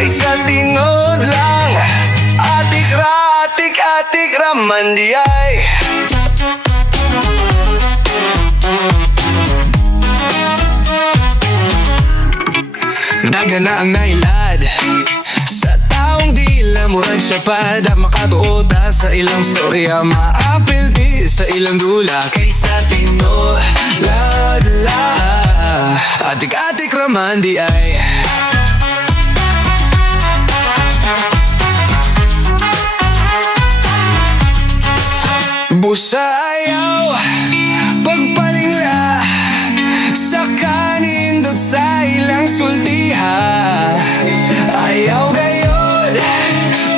Kay sa tingod lang atik raman di ay. Daga na ang nailad sa taong di lamurag siya pa da makatuota sa ilang storya, maapil di sa ilang dula. Kaysa tinulad la atik raman di ay. Busayaw pagpalingla sa kanindot sa ilang sultiha. Ayaw gayod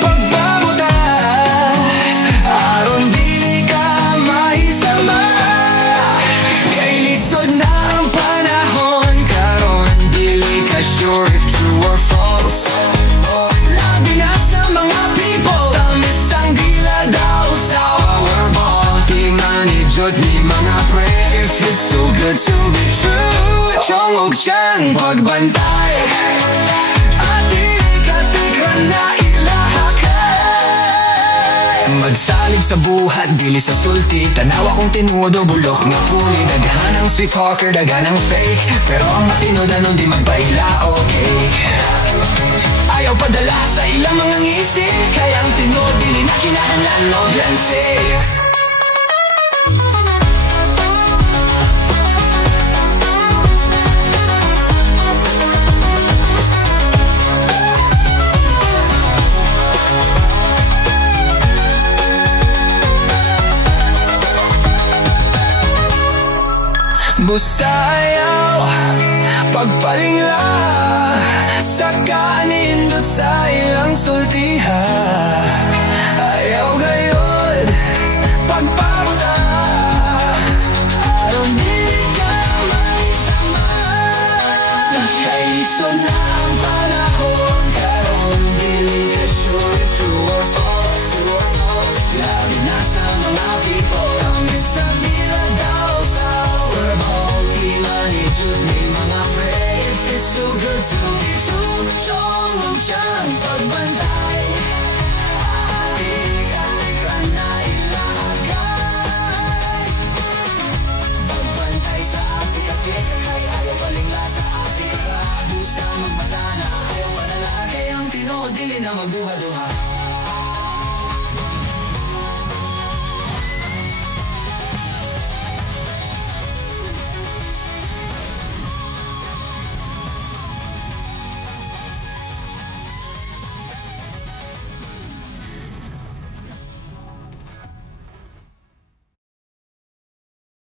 pagbabuta aron di ka mahisama. Kay lisod na ang panahon karon, dili ka sure if true or false. Labi na sa mga people, tamis ang dila daw sa our ball. Di manijod ni mga pre, if it's too good to be true. Chong og chang pagbantay atik na ilahakay. Magsalig sa buhat, dili sa sulti. Tanawa kong tinudo, bulok na puli. Daghan ang sweet talker, daghan ang fake. Pero ang matino danon di magpaila, okay. Ayaw padala sa ilang mga ngisi, kaya ang tinod dili na kinahanglan og lansi. Busayaw pagpalingla sa kanindot sa ilang sultiha. Ayaw gayod pagpabuta aron di ka maisama. Kay lisod na ang panahon karon, dili ka sure if true or false. Labi na sa mga people, tamis sa dila daw sa our ball. Di manijud ni mga pre, if it's too good to be true. Chong og chang pagbantay atik na ilahakay. Pagbantay sa atik kay ayaw palingla sa atik. Busa magmata na ayaw palala, kay ang tinod dili na magduha-duha.